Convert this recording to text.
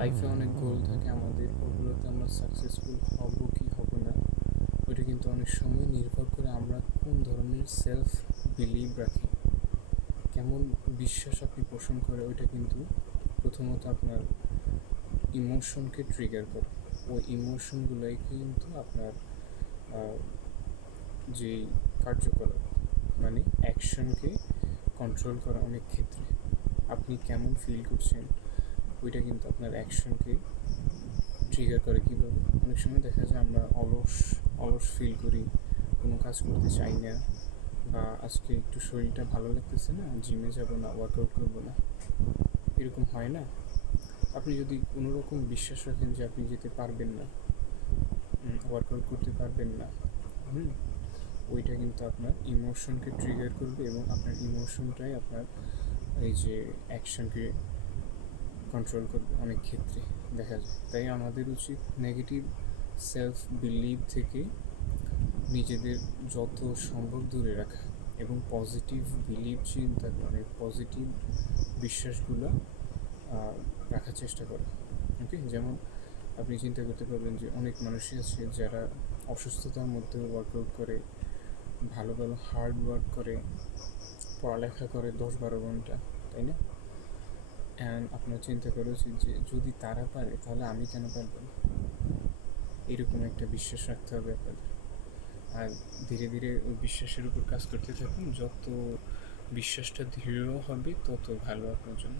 লাইফে অনেক গোল থাকে আমাদের, ওগুলোতে আমরা সাকসেসফুল হব কি হব না ওইটা কিন্তু অনেক সময় নির্ভর করে আমরা কোন ধরনের সেলফ বিলিভ রাখি, কেমন বিশ্বাস আপনি পোষণ করে। ওইটা কিন্তু প্রথমত আপনার ইমোশনকে ট্রিগার করে। ওই ইমোশনগুলোই কিন্তু আপনার যেই কার্যকলাপ মানে অ্যাকশনকে কন্ট্রোল করা। অনেক ক্ষেত্রে আপনি কেমন ফিল করছেন ওইটা কিন্তু আপনার অ্যাকশনকে ট্রিগার করে। কীভাবে? অনেক সময় দেখা যায় আমরা অলস অলস ফিল করি, কোনো কাজ করতে চাই না, বা আজকে একটু শরীরটা ভালো লাগতেছে না, জিমে যাব না, ওয়ার্কআউট করবো না, এরকম হয় না? আপনি যদি কোনোরকম বিশ্বাস রাখেন যে আপনি যেতে পারবেন না, ওয়ার্কআউট করতে পারবেন না, ওইটা কিন্তু আপনার ইমোশনকে ট্রিগার করবে এবং আপনার ইমোশনটাই আপনার এই যে অ্যাকশনকে কন্ট্রোল করবে অনেক ক্ষেত্রে দেখা যায়। তাই আমাদের উচিত নেগেটিভ সেলফ বিলিভ থেকে নিজেদের যত সম্ভব দূরে রাখা এবং পজিটিভ বিলিভ চিন্তা মানে পজিটিভ বিশ্বাসগুলো রাখার চেষ্টা করা। ওকে, যেমন আপনি চিন্তা করতে পারবেন যে অনেক মানুষই আছে যারা অসুস্থতার মধ্যেও ওয়ার্কআউট করে, ভালো ভালো হার্ড ওয়ার্ক করে, পড়ালেখা করে 10-12 ঘন্টা, তাই না? অ্যান্ড আপনার চিন্তা করা উচিত যে যদি তারা পারে তাহলে আমি কেন পারব না, এরকম একটা বিশ্বাস রাখতে হবে আপনাদের। আর ধীরে ধীরে ওই বিশ্বাসের উপর কাজ করতে থাকুন। যত বিশ্বাসটা দৃঢ় হবে তত ভালো আপনার জন্য।